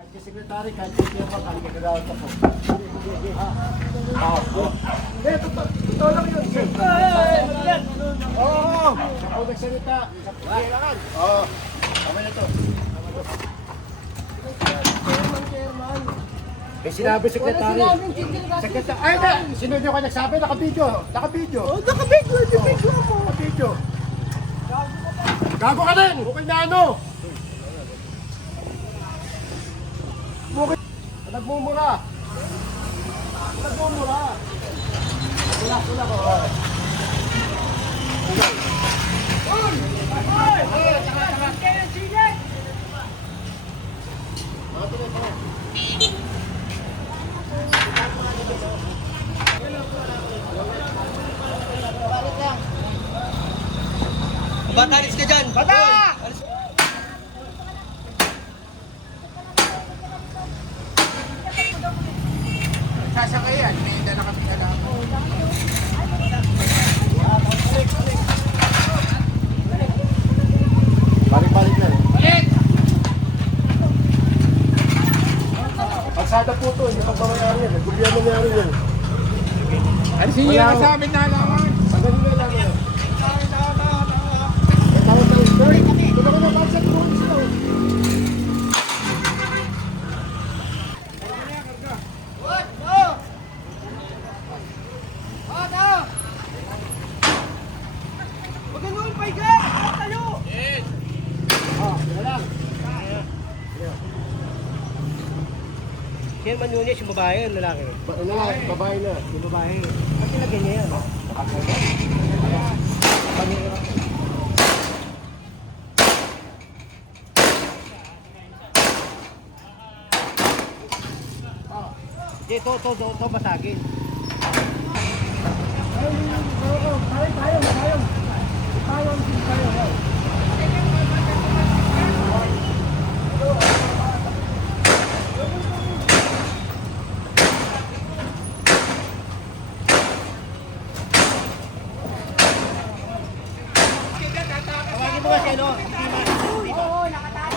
Kahit yung secretary, kahit yung chairman, kahit yung gagawin ka po. Hindi, totoo lang yun. Oo, siya po nagsalita. Kailangan. Oo, tama na to. Chairman. May sinabi secretary. Secretary. Ay, na! Sino nyo ka nagsabi? Naka-video. Naka-video. Oh, nakabigyo, video mo. Naka-video. Gago ka din! Bukay na ano? Bukay. Nagmumura. Nagmumura. Wala ko. Uy! Ay! Tara! Kaya sige! Mga tuloy. Bata, alis ka dyan! Bata! Sasakayan, may dala kami alam. Balik-balik na. Balik! Pagsada po ito, hindi pagmamayari yan. Naggubiyan nangyari yan. Ano siya sa amin na alaman? Ang ganun na lang yan. Tawag-tawag. Ito ko na, bakit ko sila? Huwag ganun, paiga! Tayo! Yan lang. Chairman Nunes, yung babae, yung lalaki. Babae na. Yung babae. Ba't nilagyan niya yan? Ito basagin. Tawagin mo ba siya, no? Oo, nakataas.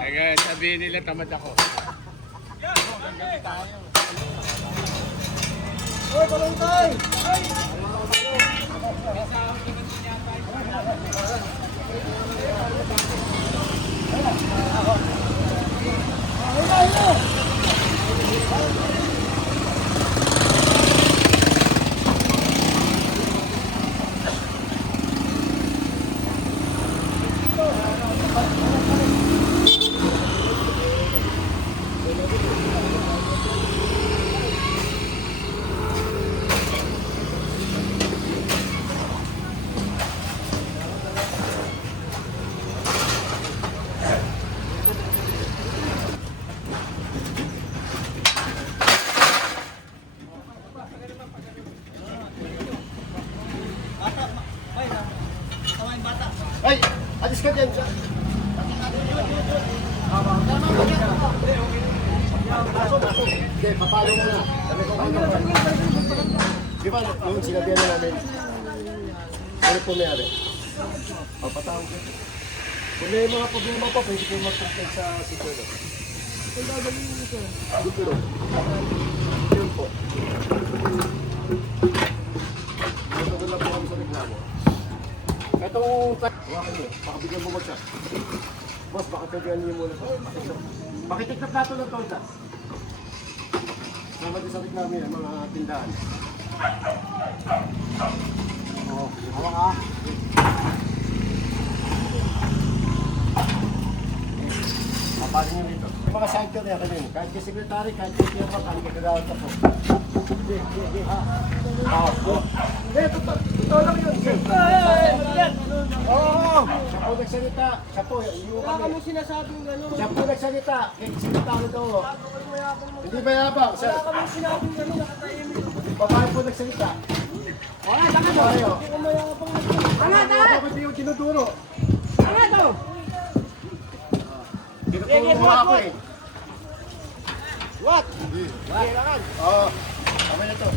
Teka, sabihin nila tamad ako. Hoy, palungkay! Ay! Alis ka dyan. Hindi, papalo mo na. Di ba, yung sinabihan na namin, ano po mayari? Patawag ko. Kung may mga problema pa, pwede kayo mag-complain sa sityo. Kung gagawin nyo ito? Dito. Yun po. Dito lang po kami sa reklamo. Itong hawakan niyo, pakabigyan mo mo siya. Boss, baka pagyan niyo muna ito. Pakitiklap nato ng tonta. Sama din sa reklamo yan, mga tindahan. Oo, hawak ha. Paparin niyo dito. Yung mga center niya kanyo, kahit yung secretary, kahit yung chairman, kahit yung gagawin ka po. Hindi, totoo lang yun. Oo, siya po nagsalita. Siya po, yung Wala kami. kami sinasabing gano'n. Siya po nagsalita. Secretary daw. Hindi mayabang. Wala kami sinabing gano'n, nakatahimik. Babae po nagsalita. Wala, tama to. Tayo. Hindi ko mayabang. Tama, tama. Bakit yung tinuturo? Tama to. Tinutulong mo ako eh. What? Kailangan. Oo. Tama na to.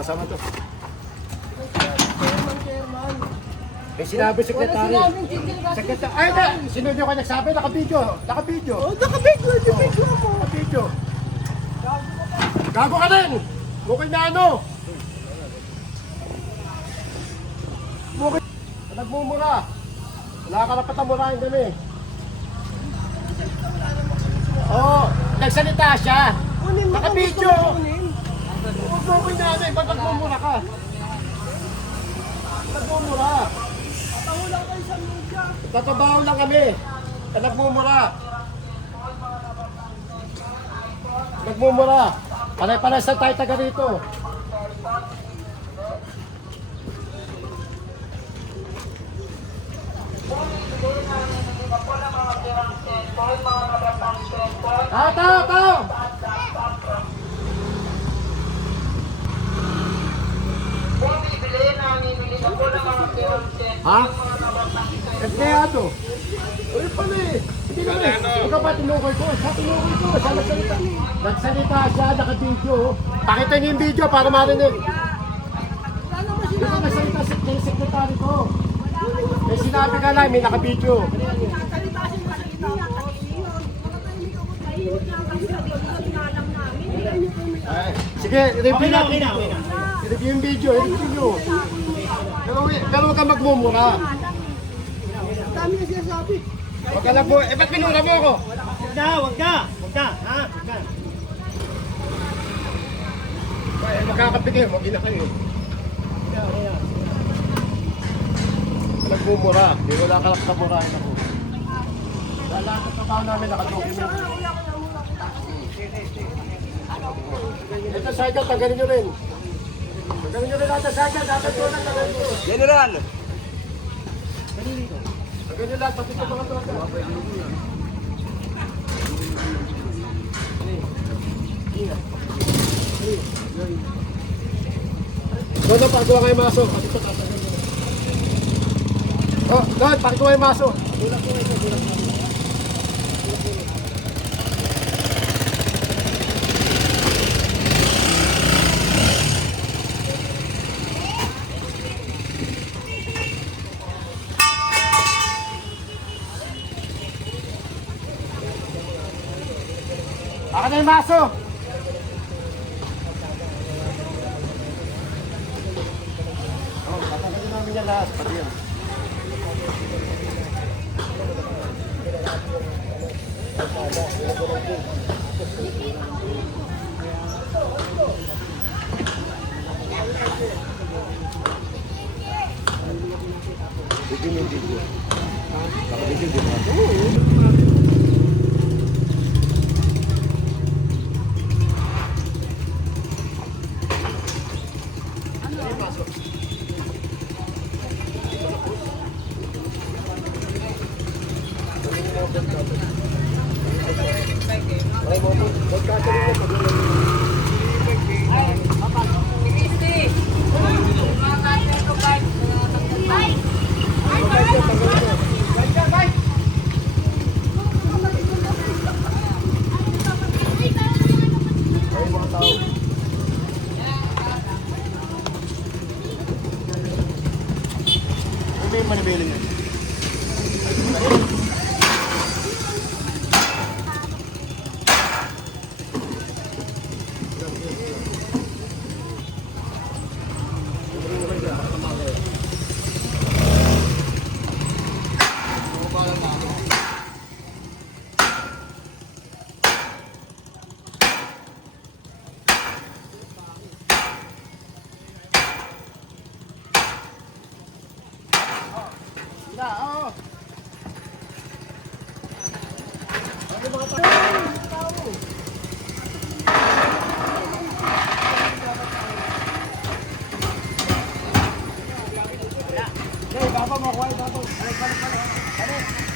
Kasama to. Chairman. May sinabi sekretary. Wala sinabing tigil Sekretary. Ay, na! Sino nyo ka nagsabi? Naka-video. Naka-video. Oh, nakabiglo, yung biglo mo. Naka-video. Gago ka din! Mukay na ano? Mukay. Nagmumura. Wala ka na patamurahin kami. Oo. Nagsalita siya. Kunin mo. Naka-video. Kunin. Huwag mukay na ano. Ba't nagmumura ka? Nagmumura. Patangulang kayo sa media. Tatabaho lang kami. Nagmumura. Nagmumura. Panay-panay sa tayo taga rito. Tao! Ha? Empleyado. Uy, pala eh. Hindi naman eh. Ikaw ba tinukoy ko? Siya tinukoy ko. Siya nagsalita. Nagsalita siya, naka-video. Pakita niyo yung video para marinig. Ikaw nagsalita sa sekretary ko. May sinabi ka lang, may naka-video. Sige, review natin. Review yung video, review nyo. Pero huwag ka magmumura. Dami na sinasabi. Huwag ka lang po. Eh, ba't pinura mo ako? Huwag ka. Ha? Huwag ka. Eh, makakapigil. Huwag na kayo. Nagmumura. Di wala ka lang kamurahin ako. Wala ka trabaho namin nakadokument. Ito cycle, tanggalin nyo rin. Tanggalin nyo rin lahat ng cycle. Dapat ko lang tanggalin nyo. General! Tanggalin nyo lahat, pati sa mga tropa. Doon, pagkuha kayo maso. Pati ito, tatanggalin nyo. Oh, doon, pagkuha kayo maso. Baka na yung maso! Oh, tatanggalin namin yan lahat. Pati yan. Video mo yung video. Video, di ba? Ano yung manibili niya? Baba mo, kuha, baba. Balik.